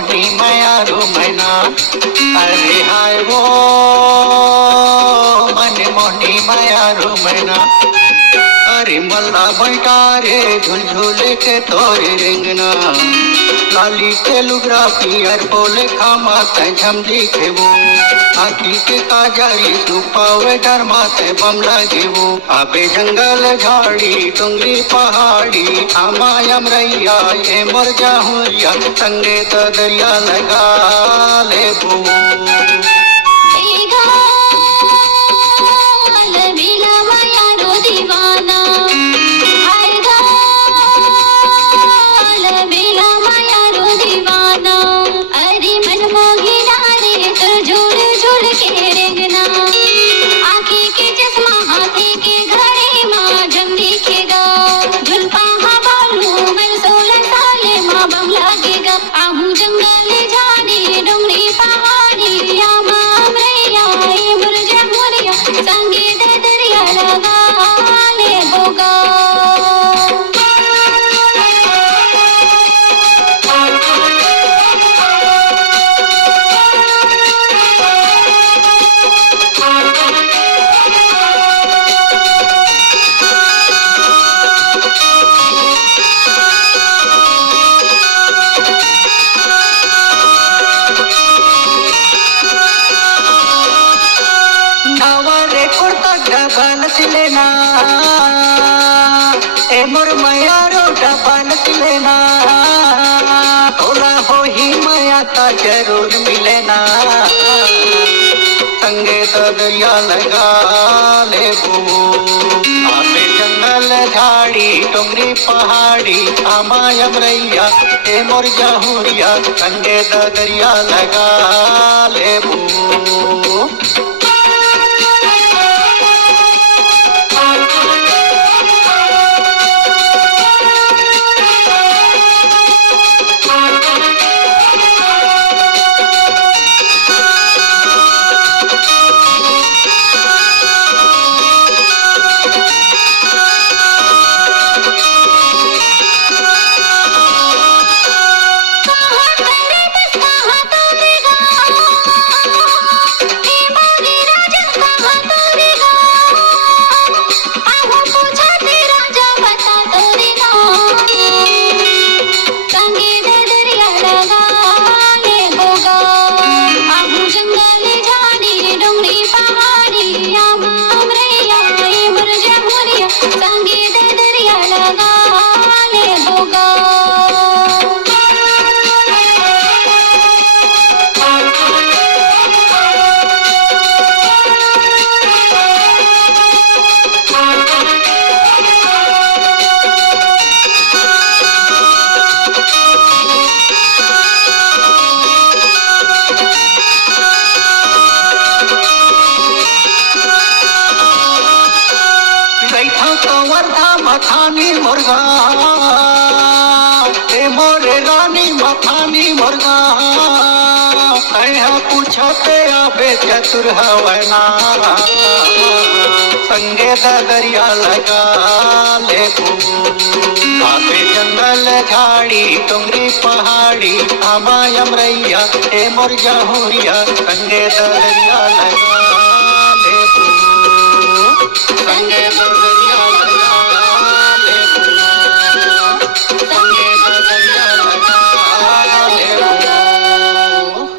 मोहनी मायारू मैना अरे हाय वो मन मोहनी मायारू मैना अरे मल्ला बैठा रे झुलझुले के तोरे रेंगना लाली के लुगरा पियर बोले खामा तय झम दिखे वो आखी के काजारी सुपावे डर माते बम लगे वो आबे जंगल झाड़ी टुंगली पहाड़ी आमायम रैया ये मर जाहुरिया संगे तो दरिया लगा ले वो लेना ए मुरमयारो डबल लेना थोड़ा हो ही माया का जरूर मिलेना संगे तो दरिया लगा ले वो आपे जंगल झाड़ी टुंगरी पहाड़ी आमायम रैया ए मोर जाहुरिया संगे तो दरिया लगा ले वो मथानी मुर्गा ए मोरे रानी मथानी मुर्गा पूछते आबे चतुर हवना संगे दरिया लगा ले आबे जंगल झाड़ी टुंगरी पहाड़ी आमायम रैया ए मोर जाहुरिया संगे दरिया लगा ले संगे